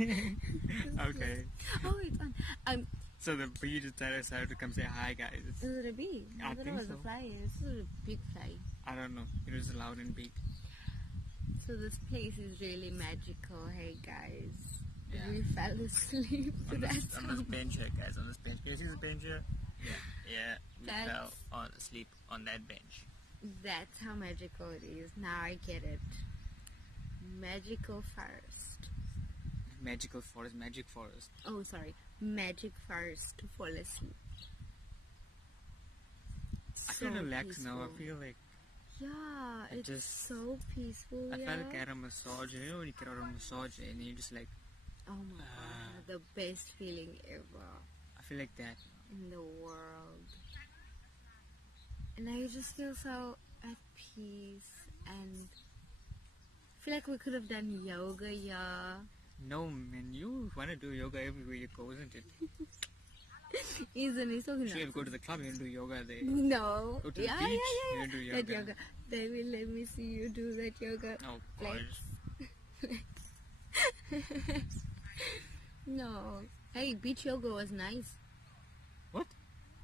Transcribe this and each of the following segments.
Okay. Oh, it's on. So the bee decided to come say hi, guys. Is it a bee? I thought it think was so. a fly. This is a big fly. I don't know. It was loud and big. So this place is really magical. Hey guys, Yeah. we fell asleep. On That's this bench here, guys. On this bench. Can you see this bench here? Yeah. We That's- fell asleep on that bench. That's how magical it is. Now I get it. Magical forest. Magical forest. Magic forest. Oh, sorry. Magic forest to fall asleep. I feel So relaxed now. I peaceful. feel like Yeah, I it's just- so peaceful. I yeah. felt like I had a massage. You know when you get out of a massage and you're just like, Oh my god, the best feeling ever I feel like that. in the world. And I just feel so at peace and feel like we could have done yoga, yeah. No, man, you want to do yoga everywhere you go, isn't it? Isn't it so Sure, if you nice? go to the club, you can do yoga there. No. Go to the Yeah, beach, yeah, you can do That yoga. yoga. They will let me see you do that yoga. Oh, Like- gosh. No. Hey, beach yoga was nice. What?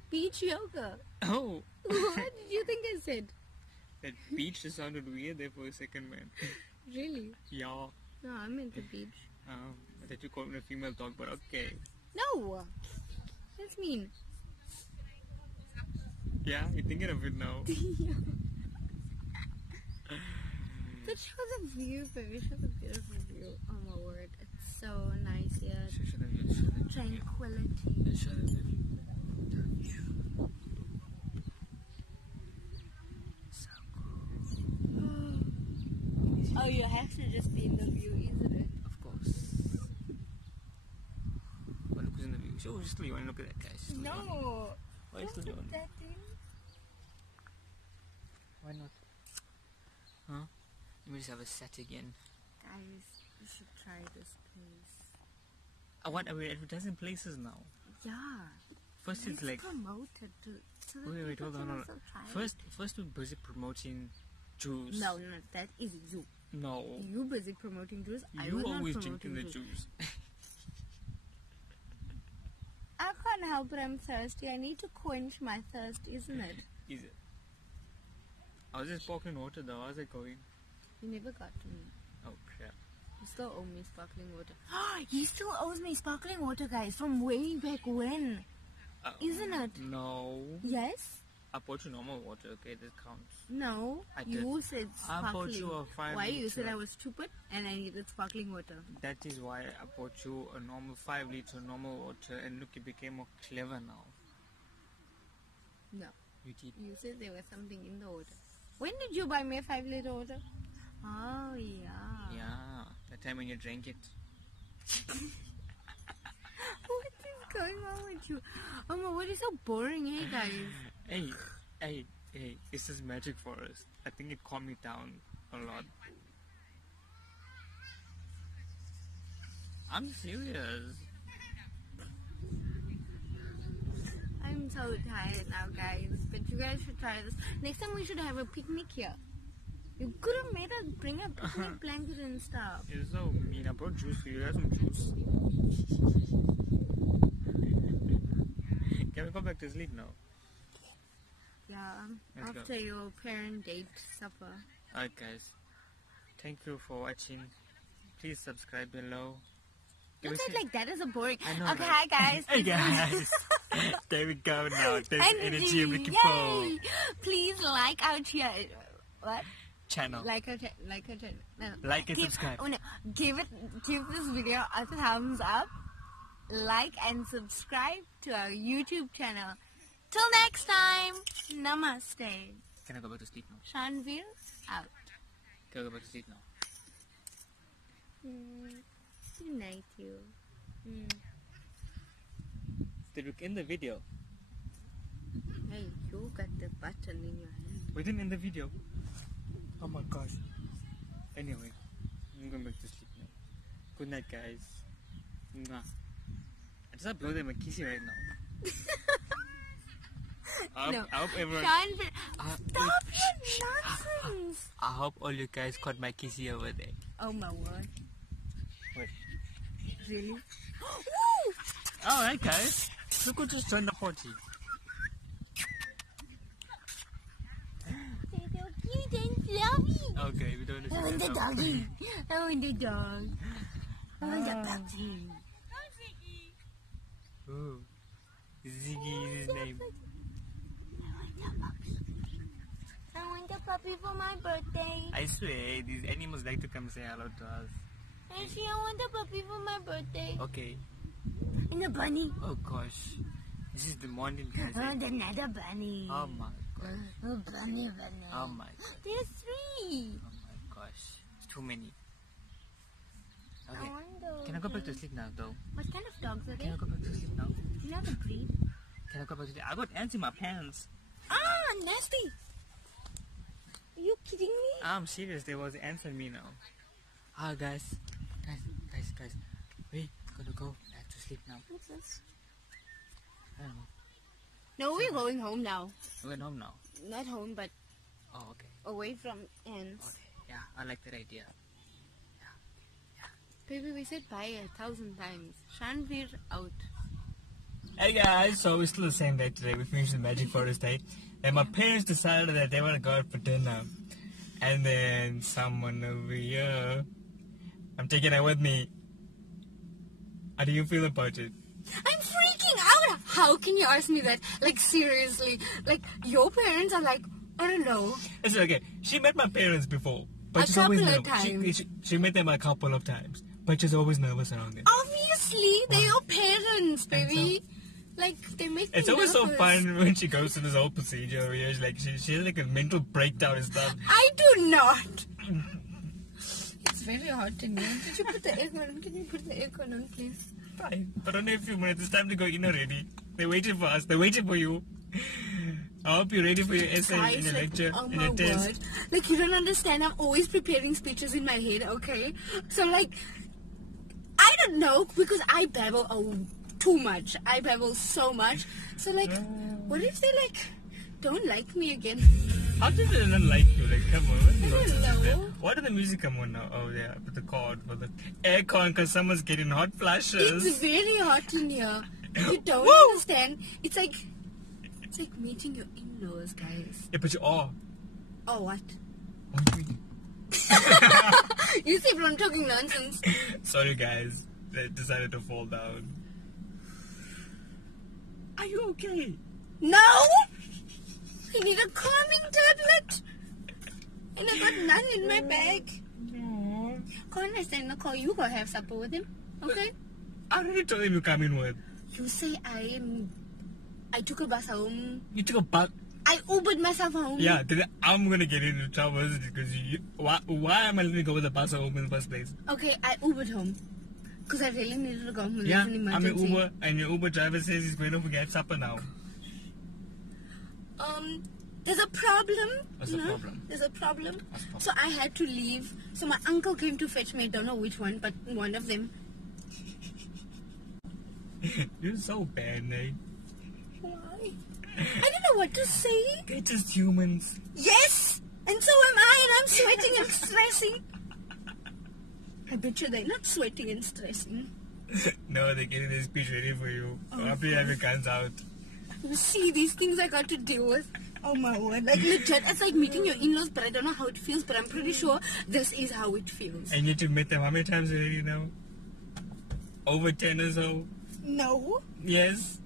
Beach yoga. Oh, What did you think I said? that beach just sounded weird there for a second, man. Really? Yeah. No, I meant the beach. I thought you called me a female dog, but okay. No! That's mean. Yeah, you're thinking of it now. But show the view, baby. Show the beautiful view. Oh my word. It's so nice here. Show the view, show the view. Tranquility. Show the view. So cool. Oh, you have to just be in the view, isn't it? Of course. Well, look who's in the view. So, still you want to look at that, guys? Still you want- No. Why you still Don't doing put it? that in. Why not? Huh? Let me just have a set again. Guys, you should try this place. What are we advertising places now? Yeah. First it's like promoted to so that wait, people hold on, can hold also on. try it. First we're busy promoting juice. No, that is you. No. You busy promoting juice. I You was not always promoting drinking the juice. juice. I can't help it. I'm thirsty. I need to quench my thirst, isn't it? Is it? I was just sparkling water though. How's it going? You never got to me. Oh crap. You still owe me sparkling water. He still owes me sparkling water, guys, from way back when. Isn't it? No. Yes? I bought you normal water, okay? That counts. No. I You said I sparkling. bought you a 5 Why? You said liter. I was stupid and I needed sparkling water. That is why I bought you a normal 5 liter normal water, and look, you became more clever now. No. You did. You said there was something in the water. When did you buy me a 5-liter water? Oh, yeah. Yeah, that time when you drank it. What is going on with you? Oh my, what is so boring, hey guys? Hey, this is Majik Forest. I think it calmed me down a lot. I'm serious. I'm so tired now, guys. But you guys should try this. Next time we should have a picnic here. You could have made us bring a picnic blanket and stuff. You're so mean. I brought juice for you. Have some juice. Can we go back to sleep now? Yeah, Let's go. after your parent date supper. Alright guys, thank you for watching. Please subscribe below. Can Don't we say it say- like that is a boring. I know, Okay, right? hi guys. Hey guys, there we go now. There's energy of Ricky Paul Yay! Please like our what? channel. Like our like our no. Like and subscribe. Oh no, give this video a thumbs up, like and subscribe to our YouTube channel. Till next time, namaste. Can I go back to sleep now? ChanVeer out. Can I go back to sleep now? Good night, you. Did we end the video? Hey, you got the button in your hand. We didn't end the video. Oh my gosh. Anyway, I'm going back to sleep now. Good night, guys. Mwah. I just have to blow them a kissy right now. No. I hope everyone. ChanVeer, wait. stop your nonsense. I hope all you guys caught my kissy over there. Oh my word. Wait. really. Woo! Alright, guys. Look who just joined the party. They're so cute and fluffy. Okay, we don't I want the doggy. I want the dog. I want the Ah. puppy. Ooh. Ziggy is his name. I want the puppy for my birthday. I swear, these animals like to come say hello to us. Actually, I want the puppy for my birthday. Okay. And a bunny. Oh gosh. This is the morning, guys. I want another bunny. Oh my gosh. Oh, bunny, bunny. Oh my gosh. There's 3. Oh my gosh. It's too many. I Okay. want those. Can I go back to sleep now, though? What kind of dogs are they? Can I go back to sleep now? Do you have a breed? Can I go back to sleep? I got ants in my pants. Ah, nasty. Are you kidding me? I'm serious. There was ants on me now. Ah, guys. Guys. We're gonna go back to sleep now. What's this? I don't know. No, we're going home now. We're going home now. Not home, but Oh, okay. away from ants. Okay. Yeah, I like that idea. Baby, we said bye 1,000 times. ChanVeer out. Hey guys, so we're still the same day today. We finished the Majik Forest day. And my parents decided that they want to go out for dinner. And then someone over here, I'm taking it with me. How do you feel about it? I'm freaking out. How can you ask me that? Like, seriously. Like, your parents are like, I don't know. It's okay. She met my parents before. But A she's always couple of nervous. She met them a couple of times. But she's always nervous around them. Obviously, they're your parents, baby. Like, they make me It's always so nervous. fun when she goes through this whole procedure where she's like, she has like a mental breakdown and stuff. I do not. It's very hot in here. Did you put the aircon on? Can you put the aircon on, please? Fine. But only a few minutes. It's time to go in already. They're waiting for us. They're waiting for you. I hope you're ready for your essay Guys, and your like, lecture oh and my your test. word. Like, you don't understand. I'm always preparing speeches in my head, okay? So, like, I don't know, because I babble too much. I babble so much. So, like, what if they, like, don't like me again? How did they not like you? Like, come on. I don't know. Why did the music come on now? Oh, yeah. Put the cord for the aircon because someone's getting hot flashes. It's very hot in here. You don't Woo! understand. It's like meeting your in-laws, guys. Yeah, but you are. Oh, what? What do you mean? You see, I'm talking nonsense. Sorry, guys. They decided to fall down. Are you okay? No! I need a calming tablet. And I got none in my bag. No. Can't I stay in the car? You go have supper with him, okay? I already told him you come in with. You say I took a bus home. You took a bus. I Ubered myself home. Yeah, then I'm gonna get into trouble because why am I letting you go with the bus home in the first place? Okay, I Ubered home. Because I really needed to go home. Yeah, There's an I'm in emergency. Uber and your Uber driver says he's going to get supper now. There's a problem. What's the problem? There's a problem. What's the problem? So I had to leave. So my uncle came to fetch me. I don't know which one, but one of them. You're so bad, Nate. Why? I don't know what to say. They're just humans. Yes! And so am I, and I'm sweating and stressing. I bet you they're not sweating and stressing. No, they're getting their speech ready for you. After you have your guns out. You see these things I got to deal with. Oh my word. Like legit, it's like meeting your in-laws, but I don't know how it feels, but I'm pretty sure this is how it feels. And you have to meet them how many times already now? Over 10 or so? No. Yes.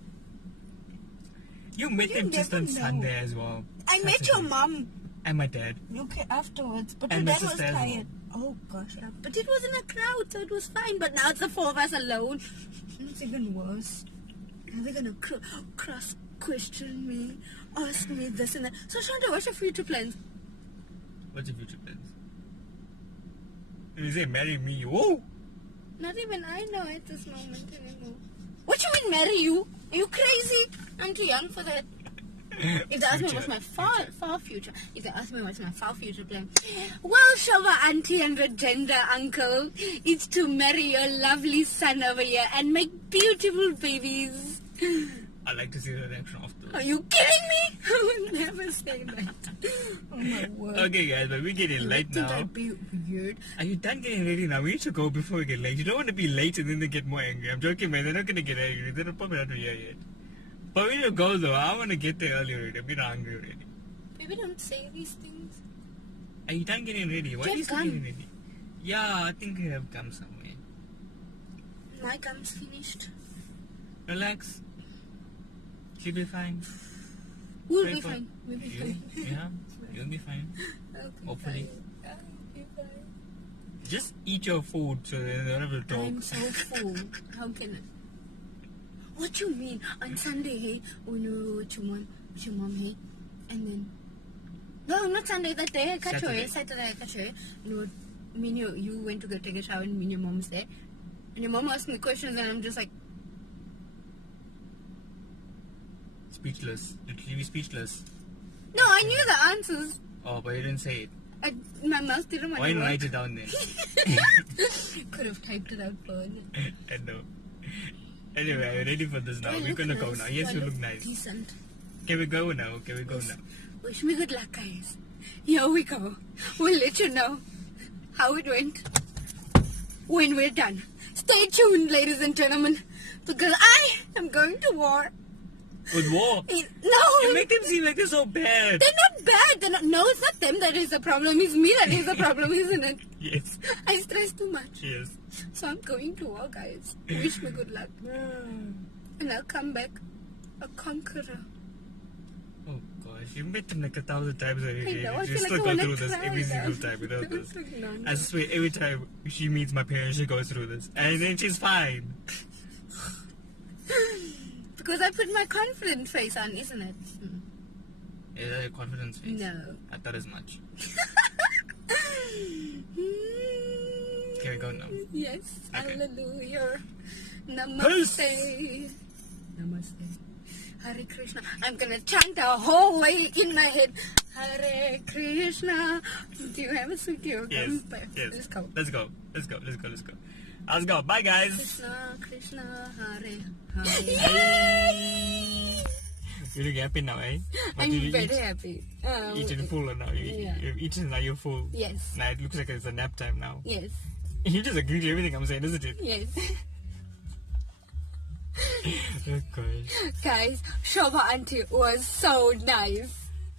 You met You them just never on know. Sunday as well. I met your Saturday. mom. And my dad. Okay, afterwards, but And your my dad was sister as well. tired. Oh gosh, yeah. But it was in a crowd, so it was fine. But now it's the 4 of us alone. It's even worse. Now they're gonna cross-question me, ask me this and that. So Shanta, what's your future plans? What's your future plans? If you say marry me, whoa! Not even I know at this moment anymore. What you mean marry you? Are you crazy? I'm too young for that. If they ask me what's my far future, if they ask me what's my far future plan, well, Shova auntie and Rajendra uncle, it's to marry your lovely son over here and make beautiful babies. I'd like to see the reaction afterwards. Are you kidding me? I would never say that. Oh my word. Okay, guys, but we're getting late now. Think I'd be weird? Are you done getting ready now? We need to go before we get late. You don't want to be late and then they get more angry. I'm joking, man. They're not going to get angry. They're probably not here yet. But we need to go, though. I want to get there early already. I'm getting hungry already. Maybe don't say these things. Are you done getting ready? Why are you still getting ready? Yeah, I think we have gum somewhere. My gum's finished. Relax. She'll be fine. We'll be fine. We'll be fine. Yeah, you'll be fine. Hopefully. I'll be fine. Just eat your food so they don't have to talk. I'm so full. How can I? What you mean? On Sunday, hey, when you were with your mom, hey, and then no, not Sunday. That day, I catch her. Saturday, I catch her. You went to go take a shower, and me and your mom's there, and your mom asked me questions, and I'm just like speechless. Literally be speechless. No, I knew the answers. Oh, but you didn't say it. My mouth didn't want to Why work. not write it down then? Could have typed it out for you. I know. Anyway, are you ready for this now? We're gonna go now. Yes, you look nice. Decent. Can we go now? Can we go now? Wish me good luck, guys. Here we go. We'll let you know how it went when we're done. Stay tuned, ladies and gentlemen, because I am going to war. With war? No. You make them seem like they're so bad. They're not bad. They're not. No, it's not them that is the problem. It's me that is the problem, isn't it? Yes. I stress too much. Yes. So I'm going to war, guys. Wish me good luck. And I'll come back a conqueror. Oh gosh, you met them like 1,000 times already. I know, I You feel still like I go wanna through this cry every now. single time. You know this. Like, no. I swear, every time she meets my parents, she goes through this. And then she's fine. Because I put my confident face on, isn't it? Is that your confidence face? No. I thought as much. Can we go now? Yes. Okay. Hallelujah. Namaste. Namaste. Hare Krishna. I'm going to chant the whole way in my head. Hare Krishna. Do you have a sweet yoga? Yes. Yes. Let's go. Let's go. Let's go. Let's go. Let's go. Let's go. Bye, guys. Krishna, Krishna, Hare, Hare. Yay! You look happy now, eh? What did I'm you very eat? happy. Eaten full now. You've eaten now. You're full. Yes. Now it looks like it's a nap time now. Yes. You just agree to everything I'm saying, isn't it? Yes. Oh gosh. Guys, Shobha auntie was so nice.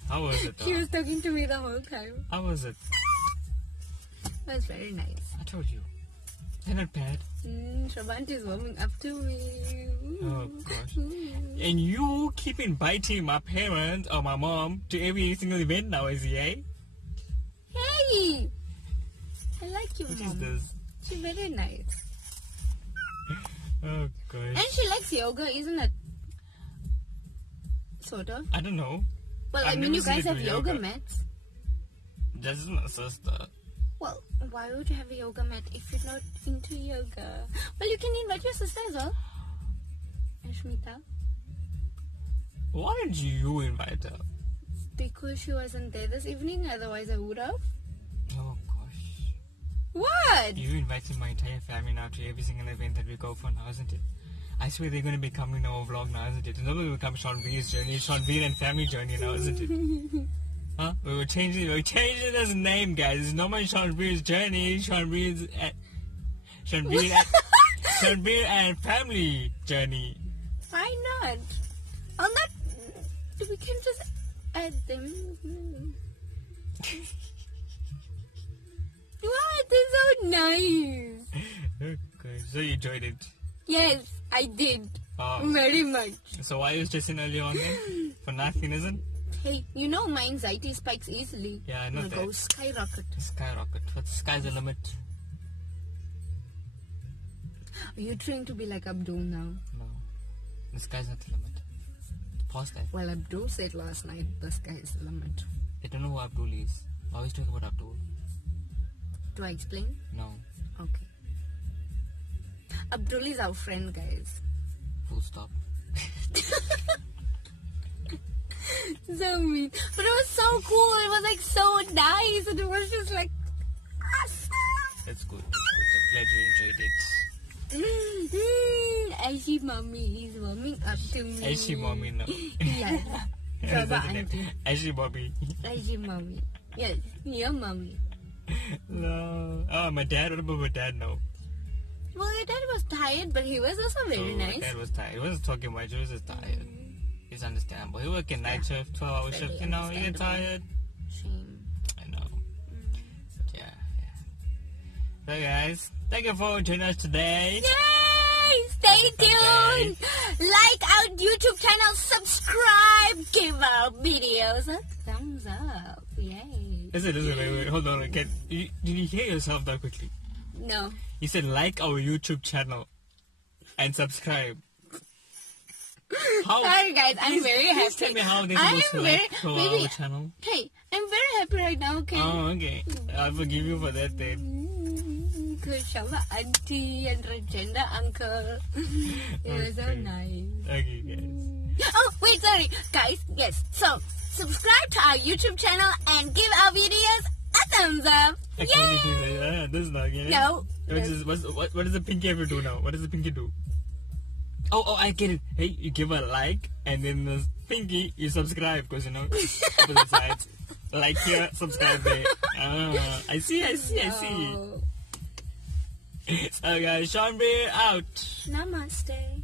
How was it? She was talking to me the whole time. How was it? It was very nice. I told you. They're not bad. Shobha auntie is warming up to me. Oh gosh. And you keep inviting my parents or my mom to every single event now, is he, eh? Hey! I like you, What Mom. is this? She's very nice. Oh gosh. And she likes yoga, isn't it? Sort of. I don't know. Well, I've I mean, never you seen guys her have do yoga yoga. mats. This is my sister. Well, why would you have a yoga mat if you're not into yoga? Well, you can invite your sister as well. Ashmita. Why did you invite her? Because she wasn't there this evening, otherwise I would have. Oh gosh. What? You invited my entire family now to every single event that we go for now, isn't it? I swear they're going to be coming in our vlog now, isn't it? It's not going to become ChanVeer's journey, it's ChanVeer and family journey now, isn't it? Huh? We're changing this name, guys. It's not my ChanVeer's journey, ChanVeer and family journey. Why not? I'm not. We can just add them. What? They're so nice. Okay, so you enjoyed it. Yes, I did. Oh. Very much. So why are you stressing early on then? For nothing, isn't? Hey, you know my anxiety spikes easily. Yeah, I know It that. goes skyrocket. Skyrocket. But the sky's the limit. Are you trying to be like Abdul now? No. The sky's not the limit. Past that. Well, Abdul said last night the sky is the limit. I don't know who Abdul is. I always talk about Abdul. Do I explain? No. Okay. Abdul is our friend, guys. Full stop. So mean. But it was so cool. It was like so nice. And it was just like awesome. That's good. I'm glad you enjoyed it. I see mommy is warming up to me. I see mommy now. Yeah. Coba auntie. I see mommy. I see mommy. Yes, your mommy. No. Oh, my dad. What about my dad now? Well, your dad was tired, but he was also very nice. My dad was tired. He wasn't talking much. He was just tired. It's understandable. He worked a night shift, 12-hour shift. You know, you get tired. Shame. I know. Yeah. So, guys, thank you for joining us today. Yay! Stay tuned. Like our YouTube channel. Subscribe. Give our videos a thumbs up. Yay! Listen. Wait. Hold on. Did you hear yourself that quickly? No. You said like our YouTube channel and subscribe. How? Sorry guys, I'm very happy. Please tell me how they're supposed to like our channel. Hey, I'm very happy right now, okay? Oh, okay. I'll forgive you for that then. Good shout out auntie and Regenda uncle. It was so nice. Okay, guys. Oh, wait, sorry. Guys, yes. So, subscribe to our YouTube channel and give our videos a thumbs up. I can't do that. This is not again. No. What does the pinky have to do now? What does the pinky do? Oh, I get it. Hey, you give a like, and then the pinky, you subscribe, because, you know, opposite sides. Like here, subscribe there. I see. So, guys, ChanVeer out. Namaste.